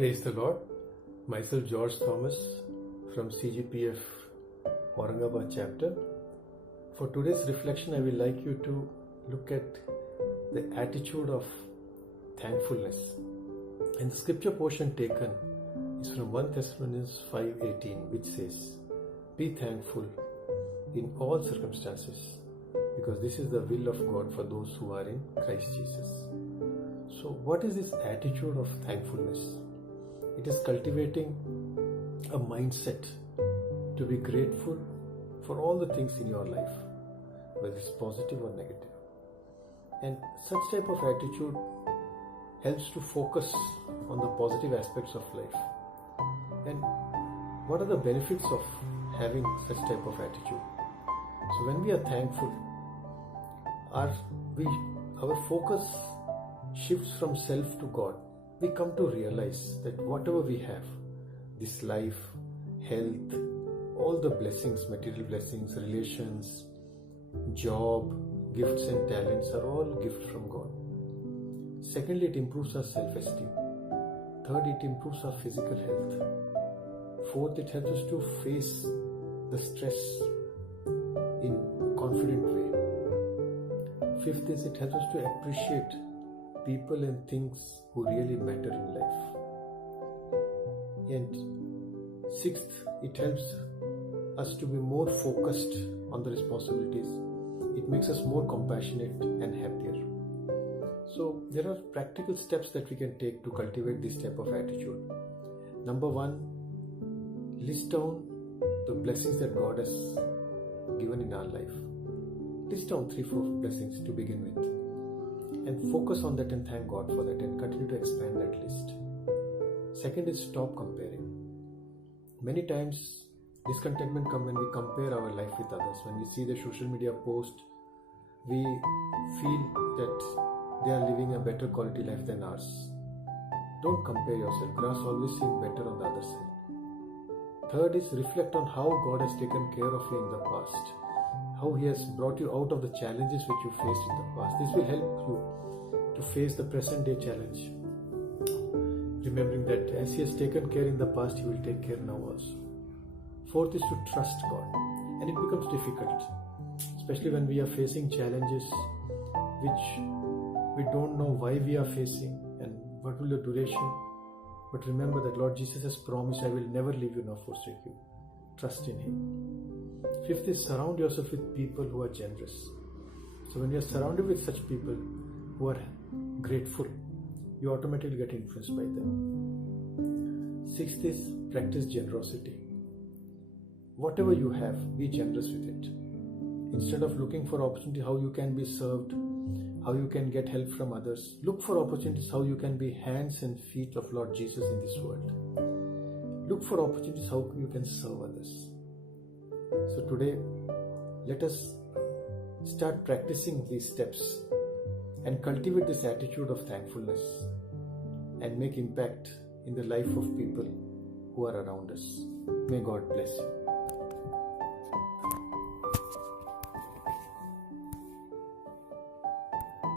Praise the Lord. Myself George Thomas from CGPF Aurangabad chapter. For today's reflection, I will like you to look at the attitude of thankfulness. And the scripture portion taken is from 1 Thessalonians 5:18, which says, "Be thankful in all circumstances, because this is the will of God for those who are in Christ Jesus." So what is this attitude of thankfulness? It is cultivating a mindset to be grateful for all the things in your life, whether it's positive or negative. And such type of attitude helps to focus on the positive aspects of life. And what are the benefits of having such type of attitude? So when we are thankful, our focus shifts from self to God. We come to realize that whatever we have, this life, health, all the blessings, material blessings, relations, job, gifts and talents are all gifts from God. Secondly, it improves our self-esteem. Third, it improves our physical health. Fourth, it helps us to face the stress in a confident way. Fifth is it helps us to appreciate people and things who really matter in life. And sixth, it helps us to be more focused on the responsibilities. It makes us more compassionate and happier. So there are practical steps that we can take to cultivate this type of attitude. Number one, list down the blessings that God has given in our life. List down 3-4 blessings to begin with. And focus on that and thank God for that and continue to expand that list. Second is stop comparing. Many times discontentment comes when we compare our life with others. When we see the social media post, we feel that they are living a better quality life than ours. Don't compare yourself. Grass always seems better on the other side. Third is reflect on how God has taken care of you in the past. How He has brought you out of the challenges which you faced in the past. This will help you to face the present day challenge. Remembering that as He has taken care in the past, He will take care now also. Fourth is to trust God. And it becomes difficult, especially when we are facing challenges which we don't know why we are facing and what will the duration. But remember that Lord Jesus has promised, "I will never leave you nor forsake you." Trust in Him. Fifth is surround yourself with people who are generous. So when you are surrounded with such people who are grateful, you automatically get influenced by them. Sixth is practice generosity. Whatever you have, be generous with it. Instead of looking for opportunity how you can be served, how you can get help from others, look for opportunities how you can be hands and feet of Lord Jesus in this world. Look for opportunities how you can serve others. So today, let us start practicing these steps and cultivate this attitude of thankfulness and make impact in the life of people who are around us. May God bless you.